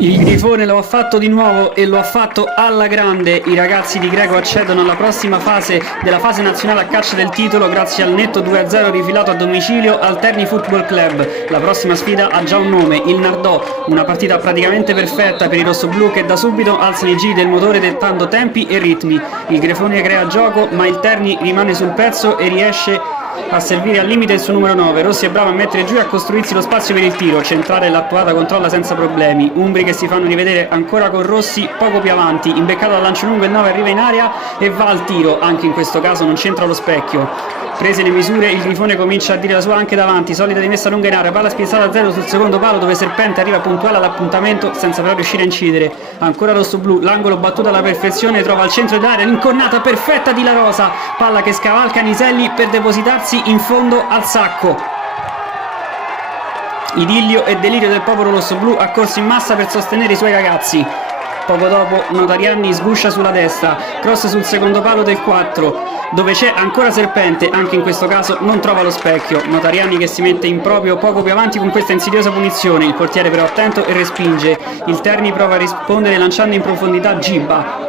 Il Grifone lo ha fatto di nuovo e lo ha fatto alla grande. I ragazzi di Greco accedono alla prossima fase della fase nazionale a caccia del titolo grazie al netto 2-0 rifilato a domicilio al Terni Football Club. La prossima sfida ha già un nome, il Nardò, una partita praticamente perfetta per i rossoblù che da subito alzano i giri del motore dettando tempi e ritmi. Il Grifone crea gioco ma il Terni rimane sul pezzo e riesce a servire al limite il suo numero 9. Rossi è bravo a mettere giù e a costruirsi lo spazio per il tiro. Centrale l'attuata controlla senza problemi. Umbri che si fanno rivedere ancora con Rossi poco più avanti. Imbeccato al lancio lungo, il 9 arriva in aria e va al tiro. Anche in questo caso non c'entra lo specchio. Prese le misure, il Grifone comincia a dire la sua anche davanti. Solida rimessa lunga in aria, palla spiazzata a 0 sul secondo palo dove Serpente arriva puntuale all'appuntamento senza però riuscire a incidere. Ancora rossoblù, l'angolo battuto alla perfezione, trova al centro dell'area l'incornata perfetta di La Rosa. Palla che scavalca Niselli per depositarsi in fondo al sacco. Idillio e delirio del popolo rossoblù ha corso in massa per sostenere i suoi ragazzi. Poco dopo Notarianni sguscia sulla destra, cross sul secondo palo del 4, dove c'è ancora Serpente, anche in questo caso non trova lo specchio. Notarianni che si mette in proprio poco più avanti con questa insidiosa punizione, il portiere però attento e respinge. Il Terni prova a rispondere lanciando in profondità Gibba.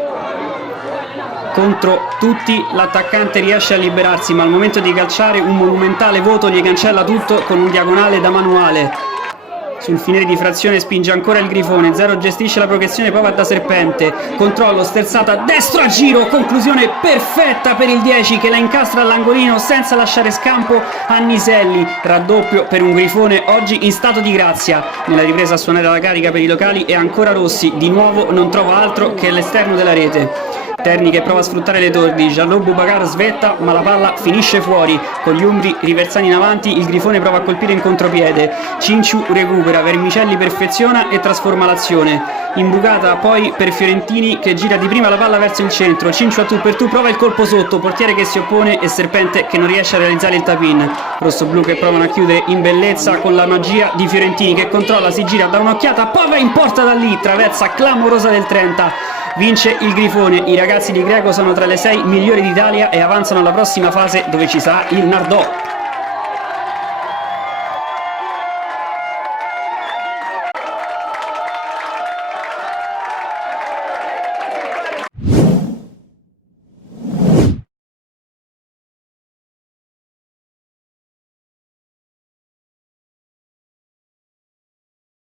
Contro tutti l'attaccante riesce a liberarsi, ma al momento di calciare un monumentale voto gli cancella tutto con un diagonale da manuale. Sul finire di frazione spinge ancora il Grifone, 0 gestisce la progressione, poi va da Serpente, controllo, sterzata, destro a giro, conclusione perfetta per il 10 che la incastra all'angolino senza lasciare scampo a Niselli, raddoppio per un Grifone oggi in stato di grazia. Nella ripresa a suonare la carica per i locali e ancora Rossi, di nuovo non trova altro che l'esterno della rete. Terni che prova a sfruttare le torri, Jalou Boubacar svetta ma la palla finisce fuori. Con gli umbri riversani in avanti il Grifone prova a colpire in contropiede. Cinciu recupera, Vermicelli perfeziona e trasforma l'azione. Imbucata poi per Fiorentini che gira di prima la palla verso il centro. Cinciu a tu per tu prova il colpo sotto, portiere che si oppone e Serpente che non riesce a realizzare il tap-in. Rossoblù che provano a chiudere in bellezza con la magia di Fiorentini che controlla, si gira, dà un'occhiata, poi va in porta da lì, traversa clamorosa del 30. Vince il Grifone, i ragazzi di Greco sono tra le 6 migliori d'Italia e avanzano alla prossima fase dove ci sarà il Nardò.